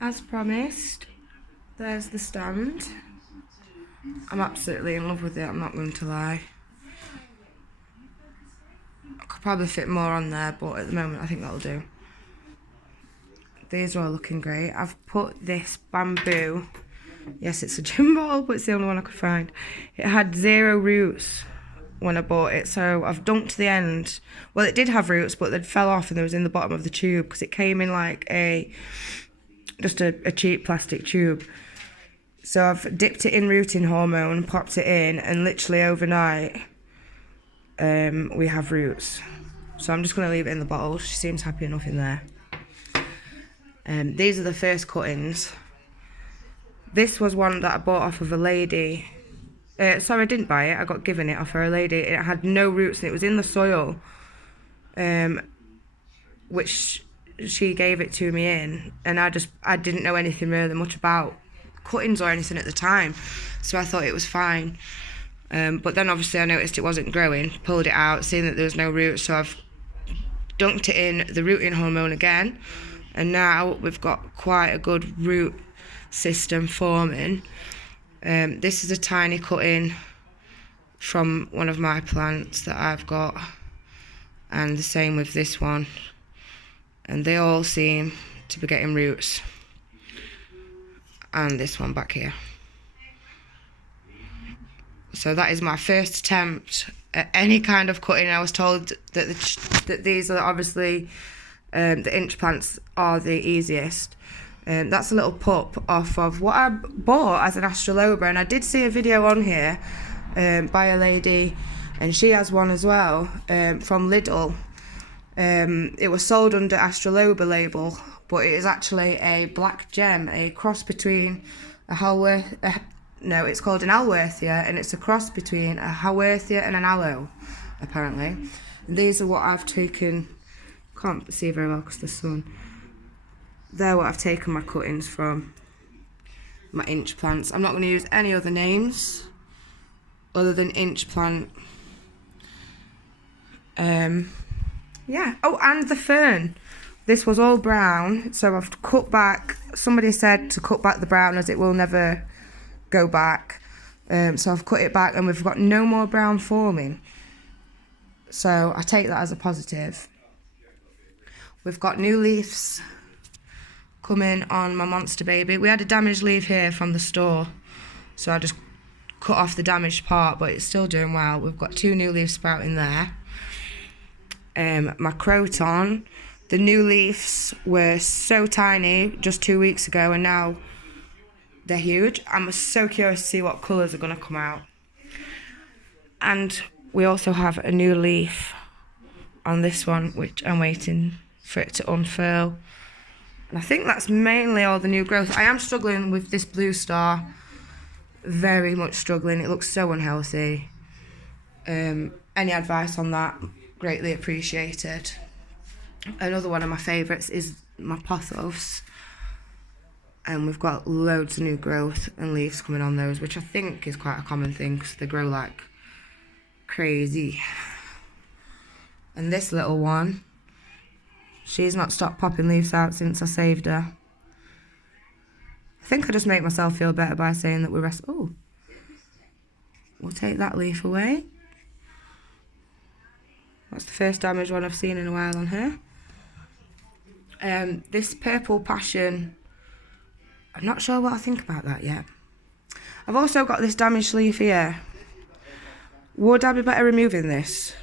As promised, there's the stand. I'm absolutely in love with it, I'm not going to lie. I could probably fit more on there, but at the moment I think that'll do. These are all looking great. I've put this bamboo, yes it's a gin bottle, but it's the only one I could find. It had 0 roots when I bought it, so I've dunked the end. Well, it did have roots, but they fell off and they was in the bottom of the tube because it came in like just a cheap plastic tube. So I've dipped it in rooting hormone, popped it in, and literally overnight we have roots. So I'm just going to leave it in the bottle. She seems happy enough in there. These are the first cuttings. This was one that I bought off of a lady. Sorry, I didn't buy it. I got given it off her lady. It had no roots and it was in the soil, which she gave it to me in. And I didn't know anything really much about cuttings or anything at the time, so I thought it was fine. But then obviously I noticed it wasn't growing, pulled it out, seeing that there was no roots, so I've dunked it in the rooting hormone again, and now we've got quite a good root system forming. This is a tiny cutting from one of my plants that I've got, and the same with this one, and they all seem to be getting roots, and this one back here. So that is my first attempt at any kind of cutting. I was told that these are obviously the inch plants are the easiest. That's a little pup off of what I bought as an astroloba, and I did see a video on here by a lady, and she has one as well from Lidl. It was sold under astroloba label, but it is actually a black gem, a cross between it's called an Alworthia, and it's a cross between a Haworthia and an aloe, apparently. And these are what I've taken. Can't see very well because of the sun. They're what I've taken my cuttings from, my inch plants. I'm not going to use any other names other than inch plant. Yeah. Oh, and the fern. This was all brown, so I've cut back. Somebody said to cut back the brown as it will never go back. So I've cut it back and we've got no more brown forming. So I take that as a positive. We've got new leaves coming on my monster baby. We had a damaged leaf here from the store, so I just cut off the damaged part, but it's still doing well. We've got 2 new leaves sprouting there. My Croton, the new leaves were so tiny just 2 weeks ago, and now they're huge. I'm so curious to see what colours are going to come out. And we also have a new leaf on this one, which I'm waiting for it to unfurl. And I think that's mainly all the new growth. I am struggling with this blue star, very much struggling. It looks so unhealthy. Any advice on that? Greatly appreciated. Another one of my favourites is my pothos. And we've got loads of new growth and leaves coming on those, which I think is quite a common thing because they grow like crazy. And this little one, she's not stopped popping leaves out since I saved her. I think I just make myself feel better by saying that we'll take that leaf away. That's the first damaged one I've seen in a while on her. This purple passion, I'm not sure what I think about that yet. I've also got this damaged leaf here. Would I be better removing this?